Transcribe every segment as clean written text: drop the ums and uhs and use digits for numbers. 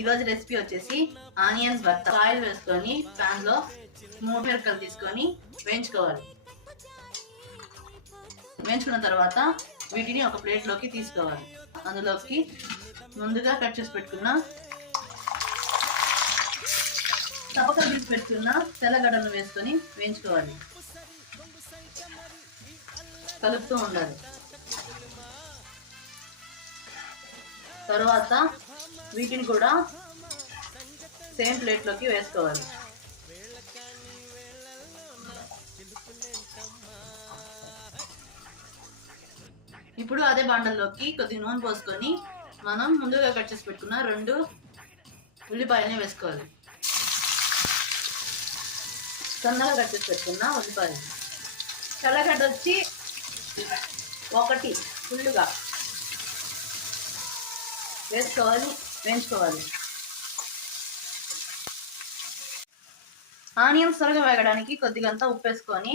ఈరోజు రెసిపీ వచ్చేసి ఆనియన్స్ భర్త. ఆయిల్ వేసుకొని ప్యాన్ లో 3 మిరపకాయలు తీసుకొని వేయించుకోవాలి. వేయించుకున్న తర్వాత వీటిని ఒక ప్లేట్ లోకి తీసుకోవాలి. అందులోకి ముందుగా కట్ చేసి పెట్టుకున్న తప్పకలు తీసి పెట్టుకున్న తెల్లగడ్డలు వేసుకొని వేయించుకోవాలి. కలుపుతూ ఉండాలి. తర్వాత వీటిని కూడా సేమ్ ప్లేట్లోకి వేసుకోవాలి. ఇప్పుడు అదే బాండల్లోకి కొద్దిగా నూనె పోసుకొని మనం ముందుగా కట్ చేసి పెట్టుకున్న 2 ఉల్లిపాయలని వేసుకోవాలి. సన్నగా కట్ చేసి పెట్టుకున్న ఉల్లిపాయలు. తెల్లగడ్డ వచ్చి 1 ఫుల్లుగా వేసుకోవాలి, వేయించుకోవాలి. ఆనియన్స్ త్వరగా వేగడానికి కొద్దిగంతా ఉప్పు వేసుకొని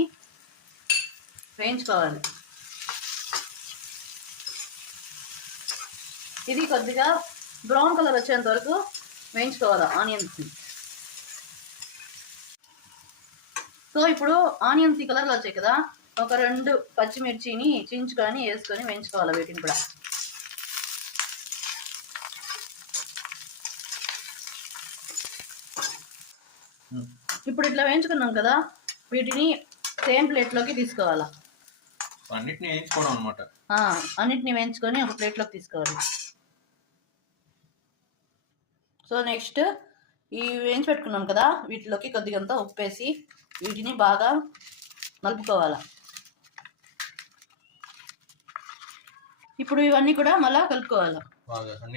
వేయించుకోవాలి. ఇది కొద్దిగా బ్రౌన్ కలర్ వచ్చేంత వరకు వేయించుకోవాలి ఆనియన్స్ని. సో ఇప్పుడు ఆనియన్స్ ఈ కలర్లో వచ్చాయి కదా, ఒక 2 పచ్చిమిర్చిని చించుకొని వేసుకొని వేయించుకోవాలి. వీటిని కూడా ఇప్పుడు ఇట్లా వేయించుకున్నాం కదా, వీటిని సేమ్ ప్లేట్లోకి తీసుకోవాలా. అన్నిటిని వేయించుకోవడం అనమాట. అన్నిటిని వేయించుకొని ఒక ప్లేట్లోకి తీసుకోవాలి. సో నెక్స్ట్ ఈ వేయించి పెట్టుకున్నాం కదా, వీటిలోకి కొద్దిగంతా ఉప్పు వేసి వీటిని బాగా నలుపుకోవాలి. ఇప్పుడు ఇవన్నీ కూడా మళ్ళా కలుపుకోవాలి.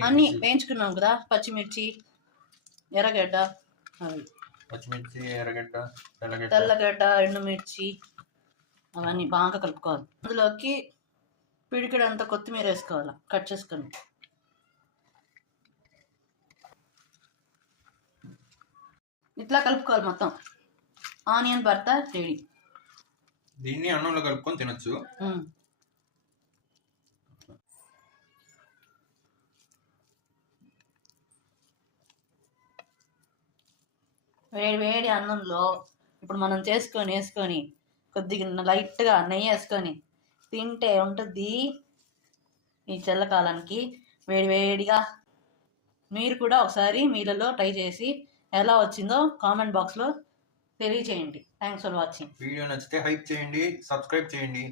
అన్నీ వేయించుకున్నాం కదా, పచ్చిమిర్చి, ఎర్రగడ్డ, పచ్చిమిర్చి, ఎర్రగడ్డ, తెల్లగడ్డ, ఎండుమిర్చి అవన్నీ బాగా కలుపుకోవాలి. అందులోకి పిడికిడంతా కొత్తిమీర వేసుకోవాలి కట్ చేసుకొని. ఇట్లా కలుపుకోవాలి మొత్తం. ఆనియన్ భర్త రెడీ. దీన్ని అన్నంలో కలుపుకొని తినొచ్చు. వేడి వేడి అన్నంలో ఇప్పుడు మనం వేసుకొని కొద్దిగా లైట్గా నెయ్యి వేసుకొని తింటే ఉంటుంది ఈ చల్లకాలానికి వేడి వేడిగా. మీరు కూడా ఒకసారి మీలలో ట్రై చేసి ఎలా వచ్చిందో కామెంట్ బాక్స్లో తెలియచేయండి. Thanks for watching. వీడియో నచ్చితే హైప్ చేయండి, సబ్స్క్రైబ్ చేయండి.